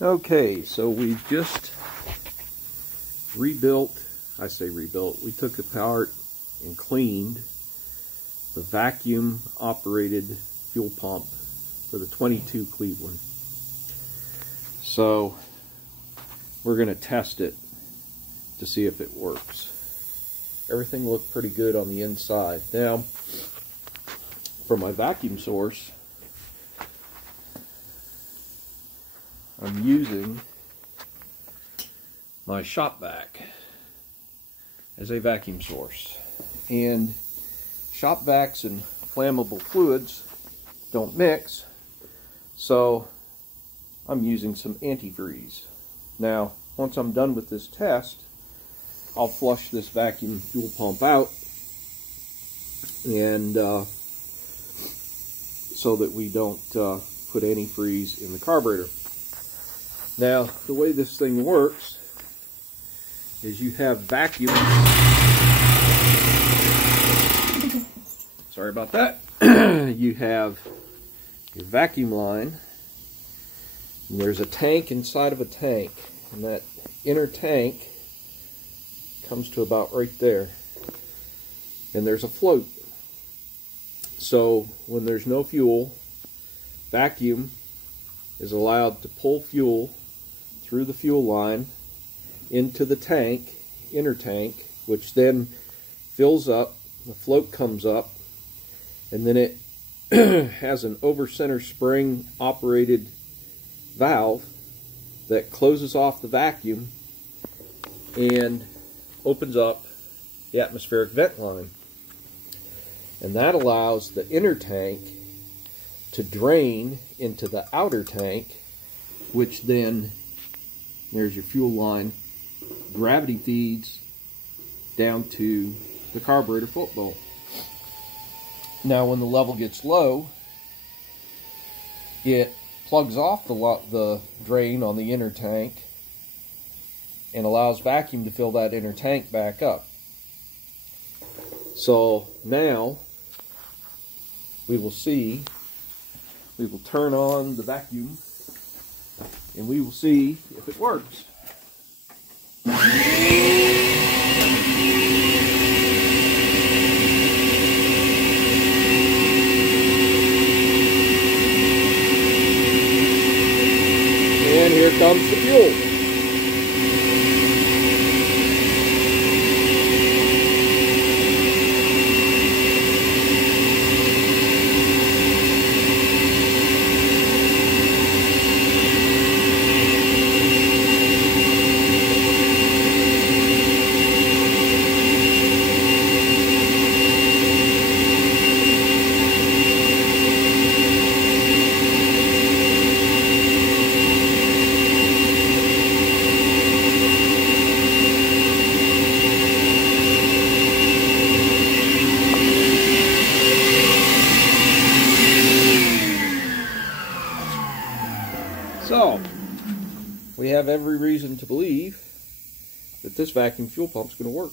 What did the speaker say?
Okay, so we've just rebuilt, I say rebuilt, we took apart and cleaned the vacuum operated fuel pump for the 22 Cleveland. So we're going to test it to see if it works. Everything looked pretty good on the inside. Now, for my vacuum source, I'm using my shop vac as a vacuum source. And shop vacs and flammable fluids don't mix, so I'm using some antifreeze. Now, once I'm done with this test, I'll flush this vacuum fuel pump out, and so that we don't put antifreeze in the carburetor. Now, the way this thing works is you have vacuum. Sorry about that. You have your vacuum line, and there's a tank inside of a tank, and that inner tank comes to about right there, and there's a float. So when there's no fuel, vacuum is allowed to pull fuel through the fuel line into the tank, inner tank, which then fills up, the float comes up, and then it has an over-center spring operated valve that closes off the vacuum and opens up the atmospheric vent line. And that allows the inner tank to drain into the outer tank, which then, there's your fuel line, gravity feeds down to the carburetor foot bowl. Now when the level gets low, it plugs off the drain on the inner tank and allows vacuum to fill that inner tank back up. So now we will turn on the vacuum and we will see if it works. And here comes the fuel. So, we have every reason to believe that this vacuum fuel pump is going to work.